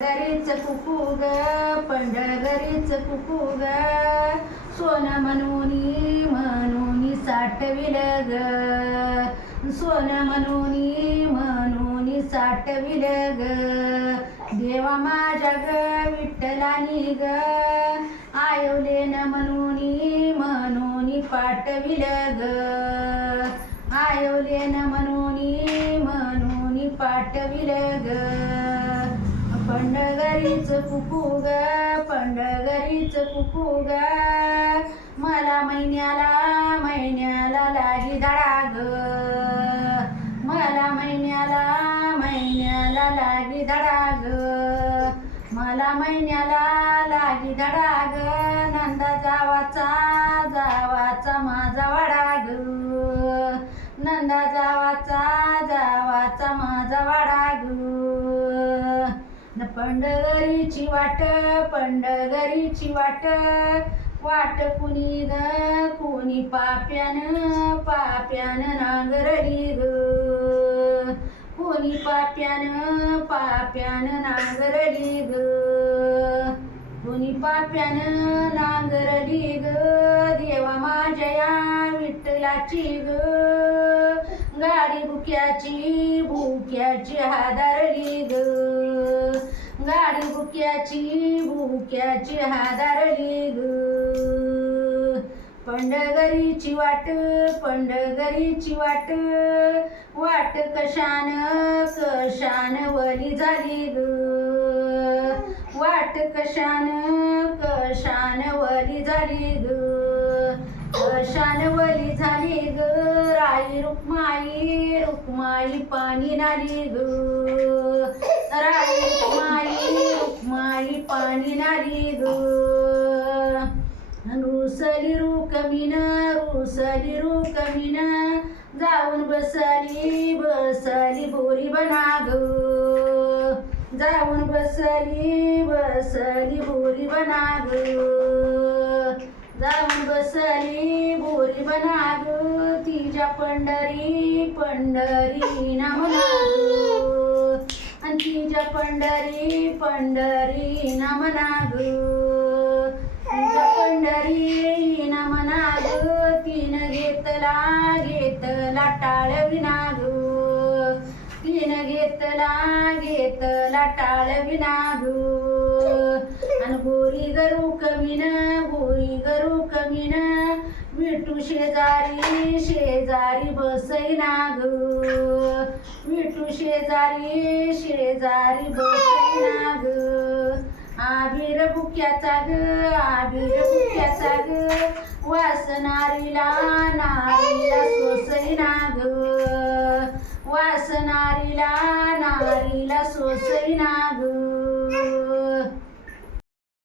पंढरीच कुकू ग पंढरीच कुकू ग सोनं म्हणून साठविल ग सोनं म्हणून साठविल ग देवा माझ्या ग विठ्ठलानी ग आयवलेन म्हणून पाठविल ग आयवलेन म्हणून पाठविल ग पंढरीच कुकू ग पंढरीच कुकू ग मला महिन्याला लागी धडा ग मला महिन्याला लागी धडा ग मला महिन्याला लागी धडा ग नंदा जावाचा माझा वाडा ग नंदा जावाचा माझा वाडा ग पंढरीची वाट कुणी ग कुणी पाप्यान नांगरली ग कुणी पाप्यान नांगरली ग कुणी पाप्यान नांगरली ग देवा माझ्या या विठ्ठलाची ग गाडी भुक्याची हादारली ग गाडी भुक्याची हादारली ग पंढरीची वाट कशान वली झाली ग वाट कशान वली झाली ग कशान वली झाली ग राई रुक्माई पाणी नाली ग राई रुक्माई पाणी नाली ग रुसली रुकमीन जाऊन बसली बोरी बना ग जाऊन बसली बोरी बना ग जाऊन बसली बोरी बना ग तिच्या पंढरी ना म्हणा ग आणि तिच्या पंढरी ना म्हणा ग तिच्या पंढरी ना म्हणा ग तीन घेतला टाळविना ग तीन घेतला टाळविना ग आणि गोरी गरू कमीन विठू शेजारी बसैना ग विठू शेजारी बसैना ग आबीर बुक्याचा ग वासनारीला सोसैना ग वासनारीला सोसैना ग